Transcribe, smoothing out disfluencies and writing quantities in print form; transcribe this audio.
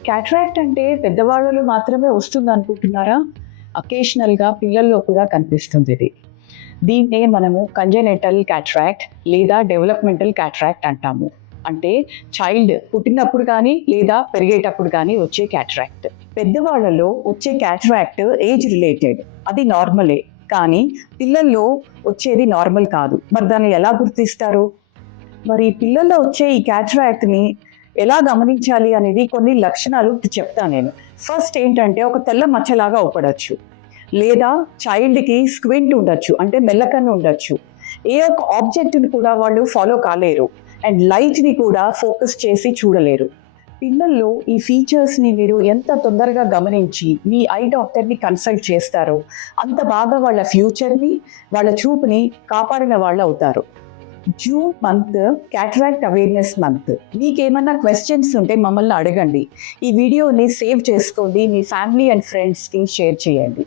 Cataract అంటే పెద్దవాళ్ళలో మాత్రమే వస్తుంది అనుకుంటున్నారా? అకేషనల్‌గా పిల్లల్లో కూడా కనిపిస్తుంది ఇది. దీన్నే మనము కంజెనిటల్ క్యాట్రాక్ట్ లేదా డెవలప్‌మెంటల్ క్యాట్రాక్ట్ అంటాము. అంటే చైల్డ్ పుట్టినప్పుడు కానీ లేదా పెరిగేటప్పుడు కానీ వచ్చే క్యాట్రాక్ట్. పెద్దవాళ్ళలో వచ్చే క్యాట్రాక్ట్ ఏజ్ రిలేటెడ్. అది నార్మలే. కానీ పిల్లల్లో వచ్చేది నార్మల్ కాదు. మరి దాన్ని ఎలా గుర్తిస్తారు? మరి పిల్లల్లో వచ్చే ఈ క్యాట్రాక్ట్‌ని ఎలా గమనించాలి అనేది కొన్ని లక్షణాలు చెప్తా నేను. ఫస్ట్ ఏంటంటే ఒక తెల్ల మచ్చలాగా అవుపడొచ్చు. లేదా చైల్డ్‌కి స్క్వింట్ ఉండొచ్చు. అంటే మెల్లకన్ను ఉండొచ్చు. ఏ ఒక్క ఆబ్జెక్ట్‌ని కూడా వాళ్ళు ఫాలో కాలేరు. అండ్ లైట్‌ని కూడా ఫోకస్ చేసి చూడలేరు. పిల్లల్లో ఈ ఫీచర్స్‌ని మీరు ఎంత తొందరగా గమనించి మీ ఐ డాక్టర్‌ని కన్సల్ట్ చేస్తారో అంత బాగా వాళ్ళ ఫ్యూచర్‌ని, వాళ్ళ చూపుని కాపాడిన వాళ్ళవుతారు. June month cataract awareness month. మీకేమన్నా క్వెషన్స్ ఉంటే మమ్మల్ని అడగండి. ఈ వీడియోని సేవ్ చేసుకోండి. మీ ఫ్యామిలీ అండ్ ఫ్రెండ్స్‌కి షేర్ చేయండి.